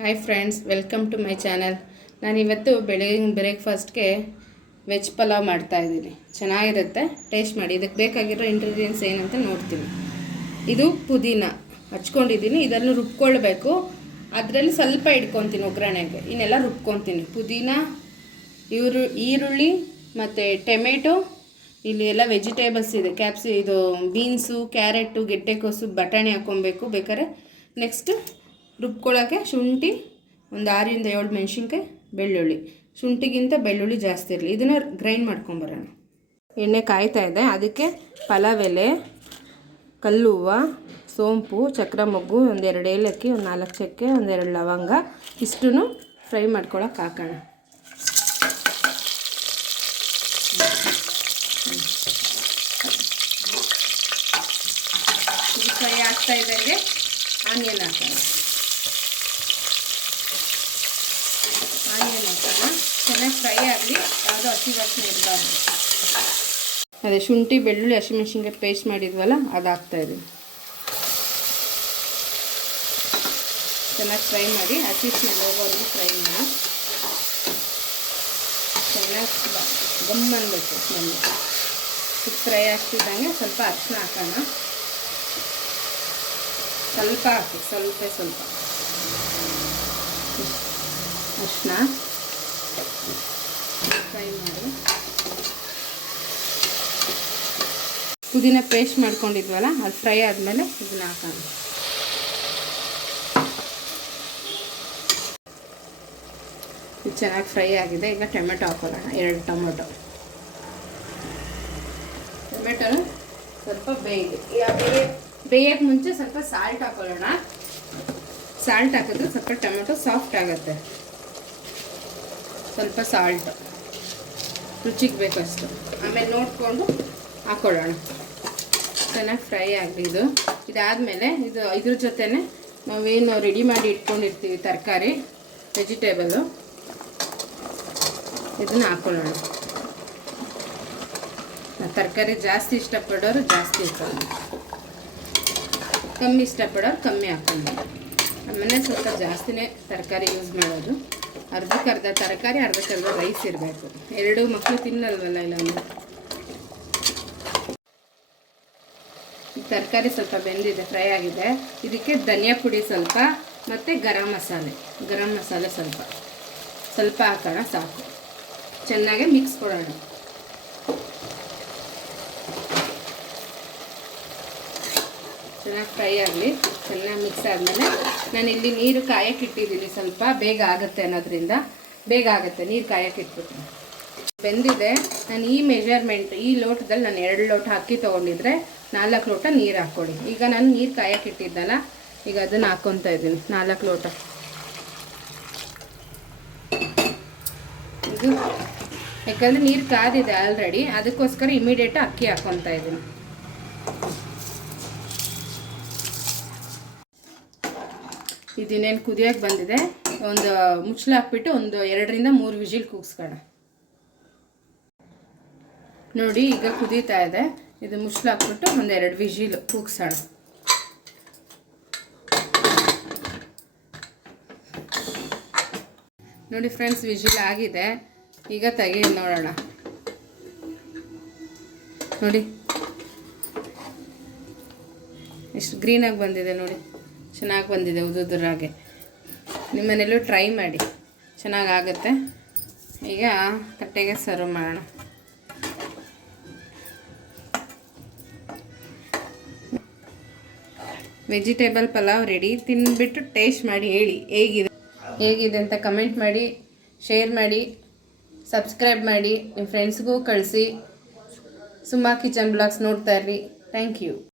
Hi friends, welcome to my channel. ನಾನಿವತ್ತು ಬೆಳಗಿನ ಬ್ರೇಕ್ಫಾಸ್ಟ್ಗೆ veg pulao ಮಾಡ್ತಾಯಿದ್ದೀನಿ. ಚೆನ್ನಾಗಿರುತ್ತೆ, ಟೇಸ್ಟ್ ಮಾಡಿ. ಇದಕ್ಕೆ ಬೇಕಾಗಿರೋ ಇಂಗ್ರೀಡಿಯೆಂಟ್ಸ್ ಏನಂತ ನೋಡ್ತೀನಿ. ಇದು ಪುದೀನ ಹಚ್ಕೊಂಡಿದ್ದೀನಿ, ಇದನ್ನು ರುಬ್ಕೊಳ್ಬೇಕು. ಅದರಲ್ಲಿ ಸ್ವಲ್ಪ ಇಟ್ಕೊತೀನಿ ಒಗ್ಗರಣೆಗೆ, ಇನ್ನೆಲ್ಲ ರುಬ್ಕೊತೀನಿ. ಪುದೀನ, ಈರುಳ್ಳಿ ಮತ್ತು ಟೊಮೆಟೊ, ಇಲ್ಲಿ ಎಲ್ಲ ವೆಜಿಟೇಬಲ್ಸ್ ಇದೆ. ಇದು ಬೀನ್ಸು, ಕ್ಯಾರೆಟು, ಗೆಡ್ಡೆಕೋಸು, ಬಟಾಣಿ ಹಾಕ್ಕೊಬೇಕು ಬೇಕಾದ್ರೆ. ನೆಕ್ಸ್ಟು ರುಬ್ಕೊಳ್ಳೋಕ್ಕೆ ಶುಂಠಿ, ಒಂದು 6ರಿಂದ 7 ಮೆಣಸಿನ್ಕಾಯಿ, ಬೆಳ್ಳುಳ್ಳಿ. ಶುಂಠಿಗಿಂತ ಬೆಳ್ಳುಳ್ಳಿ ಜಾಸ್ತಿ ಇರಲಿ. ಇದನ್ನು ಗ್ರೈಂಡ್ ಮಾಡ್ಕೊಂಬರೋಣ. ಎಣ್ಣೆ ಕಾಯ್ತಾ ಇದೆ, ಅದಕ್ಕೆ ಪಲಾವ್ ಎಲೆ, ಕಲ್ಲುವ್ವ, ಸೋಂಪು, ಚಕ್ರ ಮೊಗ್ಗು, 1-2 ಏಲಕ್ಕಿ, 1 4 ಚಕ್ಕೆ, 1-2 ಲವಂಗ, ಇಷ್ಟನ್ನು ಫ್ರೈ ಮಾಡ್ಕೊಳಕ್ಕೆ ಹಾಕೋಣ. ಇದು ಫ್ರೈ ಆಗ್ತಾ ಇದ್ದಂಗೆ ಆನಿಯನ್ ಹಾಕೋಣ. ಚೆನ್ನಾಗಿ ಫ್ರೈ ಆಗಲಿ, ಯಾವುದೋ ಹಸಿ ವಾಸನೆ ಇರಬಾರ್ದು. ಅದೇ ಶುಂಠಿ, ಬೆಳ್ಳುಳ್ಳಿ, ಹಸಿಮೆಣಸಿನ್ಕಾಯಿ ಪೇಸ್ಟ್ ಮಾಡಿದ್ವಲ್ಲ, ಅದು ಹಾಕ್ತಾಯಿದ್ದೀವಿ. ಚೆನ್ನಾಗಿ ಫ್ರೈ ಮಾಡಿ, ಹಸಿ ಸ್ಮೆಲ್ ಹೋಗೋವರೆಗೂ ಫ್ರೈ ಮಾಡಿ. ಚೆನ್ನಾಗಿ ಗಮ್ ಅನ್ನಬೇಕು ಸ್ಮೆಲ್ಲು. ಫ್ರೈ ಆಗ್ತಿದ್ದಂಗೆ ಸ್ವಲ್ಪ ಅರಿಶಿನ ಹಾಕೋಣ. ಸ್ವಲ್ಪ ಹಾಕಿ, ಸ್ವಲ್ಪ ಅರಿಶಿನ ಫ್ರೈ ಮಾಡಿ. ಪುದೀನ ಪೇಸ್ಟ್ ಮಾಡ್ಕೊಂಡಿದ್ವಲ್ಲ, ಅದು ಫ್ರೈ ಆದಮೇಲೆ ಇದನ್ನ ಹಾಕೋಣ. ಇದು ಚೆನ್ನಾಗಿ ಫ್ರೈ ಆಗಿದೆ. ಈಗ ಟೊಮೆಟೊ ಹಾಕೊಳ್ಳೋಣ. 2 ಟೊಮೆಟೊನ ಸ್ವಲ್ಪ ಬೇಯೋಕ್ಕೆ ಮುಂಚೆ ಸ್ವಲ್ಪ ಸಾಲ್ಟ್ ಹಾಕೊಳ್ಳೋಣ. ಸಾಲ್ಟ್ ಹಾಕಿದ್ರೆ ಸ್ವಲ್ಪ ಟೊಮೆಟೊ ಸಾಫ್ಟ್ ಆಗುತ್ತೆ. ಸ್ವಲ್ಪ ಸಾಲ್ಟ್ ರುಚಿಗೆ ಬೇಕಷ್ಟು, ಆಮೇಲೆ ನೋಡಿಕೊಂಡು ಹಾಕ್ಕೊಳ್ಳೋಣ. ಚೆನ್ನಾಗಿ ಫ್ರೈ ಆಗಲಿ. ಇದಾದಮೇಲೆ ಇದ್ರ ಜೊತೆನೆ ನಾವೇನು ರೆಡಿ ಮಾಡಿ ಇಟ್ಕೊಂಡಿರ್ತೀವಿ ತರಕಾರಿ, ವೆಜಿಟೇಬಲು, ಇದನ್ನು ಹಾಕ್ಕೊಳ್ಳೋಣ. ತರಕಾರಿ ಜಾಸ್ತಿ ಇಷ್ಟಪಡೋರು ಜಾಸ್ತಿ ಹಾಕೊಳ್ಳೋಣ, ಕಮ್ಮಿ ಇಷ್ಟಪಡೋರು ಕಮ್ಮಿ ಹಾಕ್ಕೊಳ್ಳೋಣ. ಆಮೇಲೆ ಸ್ವಲ್ಪ ಜಾಸ್ತಿನೇ ತರಕಾರಿ ಯೂಸ್ ಮಾಡೋದು. ಅರ್ಧಕ್ಕರ್ಧ ತರಕಾರಿ, ಅರ್ಧಕ್ಕರ್ಧ ರೈಸ್ ಇರಬೇಕು. 2 ಮಕ್ಕಳು ತಿನ್ನಲ್ವಲ್ಲ ಇಲ್ಲ. ತರಕಾರಿ ಸ್ವಲ್ಪ ಬೆಂದಿದೆ, ಫ್ರೈ ಆಗಿದೆ. ಇದಕ್ಕೆ ಧನಿಯಾ ಪುಡಿ ಸ್ವಲ್ಪ ಮತ್ತು ಗರಂ ಮಸಾಲೆ ಸ್ವಲ್ಪ ಹಾಕೋಣ. ಸಾಕು. ಚೆನ್ನಾಗಿ ಮಿಕ್ಸ್ ಕೊಡೋಣ. ಚೆನ್ನಾಗಿ ಫ್ರೈ ಆಗಲಿ. ಚೆನ್ನಾಗಿ ಮಿಕ್ಸ್ ಆದಮೇಲೆ ನಾನಿಲ್ಲಿ ನೀರು ಕಾಯಕ್ಕೆ ಇಟ್ಟಿದ್ದೀನಿ. ಸ್ವಲ್ಪ ಬೇಗ ಆಗುತ್ತೆ ಅನ್ನೋದ್ರಿಂದ, ಬೇಗ ಆಗುತ್ತೆ ನೀರು ಕಾಯಕ್ಕೆ ಇಟ್ಬಿಟ್ಟು. ಬೆಂದಿದೆ. ನಾನು ಈ ಮೆಜರ್ಮೆಂಟ್, ಈ ಲೋಟದಲ್ಲಿ ನಾನು 2 ಲೋಟ ಅಕ್ಕಿ ತೊಗೊಂಡಿದ್ರೆ 4 ಲೋಟ ನೀರು ಹಾಕ್ಕೊಡಿ. ಈಗ ನಾನು ನೀರು ಕಾಯಕ್ಕೆ ಇಟ್ಟಿದ್ದಲ್ಲ, ಈಗ ಅದನ್ನು ಹಾಕ್ಕೊತಾ ಇದ್ದೀನಿ. 4 ಲೋಟ. ಇದು ಯಾಕಂದರೆ ನೀರು ಕಾದಿದೆ ಆಲ್ರೆಡಿ, ಅದಕ್ಕೋಸ್ಕರ ಇಮಿಡಿಯೇಟ್ ಅಕ್ಕಿ ಹಾಕ್ಕೊತಾ ಇದ್ದೀನಿ. ಇದನ್ನೇನು ಕುದಿಯೋಕ್ಕೆ ಬಂದಿದೆ. ಒಂದು ಮುಚ್ಚಳ ಹಾಕ್ಬಿಟ್ಟು ಒಂದು 2ರಿಂದ 3 ವಿಜಿಲ್ ಕೂಗಿಸ್ಕೋಣ. ನೋಡಿ, ಈಗ ಕುದೀತಾ ಇದೆ. ಇದು ಮುಚ್ಚಳ ಹಾಕ್ಬಿಟ್ಟು ಒಂದು 2 ವಿಜಿಲ್ ಕೂಗಿಸೋಣ. ನೋಡಿ ಫ್ರೆಂಡ್ಸ್, ವಿಜಿಲ್ ಆಗಿದೆ. ಈಗ ತೆಗೆದು ನೋಡೋಣ. ನೋಡಿ ಎಷ್ಟು ಗ್ರೀನಾಗಿ ಬಂದಿದೆ. ನೋಡಿ, ಚೆನ್ನಾಗಿ ಬಂದಿದೆ, ಉದುರಾಗೆ. ನಿಮ್ಮನೆಲ್ಲೂ ಟ್ರೈ ಮಾಡಿ, ಚೆನ್ನಾಗಾಗುತ್ತೆ. ಈಗ ತಟ್ಟೆಗೆ ಸರ್ವ್ ಮಾಡೋಣ. Vegetable pulao ready. ತಿಂದ್ಬಿಟ್ಟು ಟೇಸ್ಟ್ ಮಾಡಿ ಹೇಳಿ ಹೇಗಿದೆ ಅಂತ ಕಮೆಂಟ್ ಮಾಡಿ, ಶೇರ್ ಮಾಡಿ, ಸಬ್ಸ್ಕ್ರೈಬ್ ಮಾಡಿ, ನಿಮ್ಮ ಫ್ರೆಂಡ್ಸ್ಗೂ ಕಳಿಸಿ. ಸುಮಾ ಕಿಚನ್ ಬ್ಲಾಗ್ಸ್ ನೋಡ್ತಾ ಇರ್ರಿ. Thank you.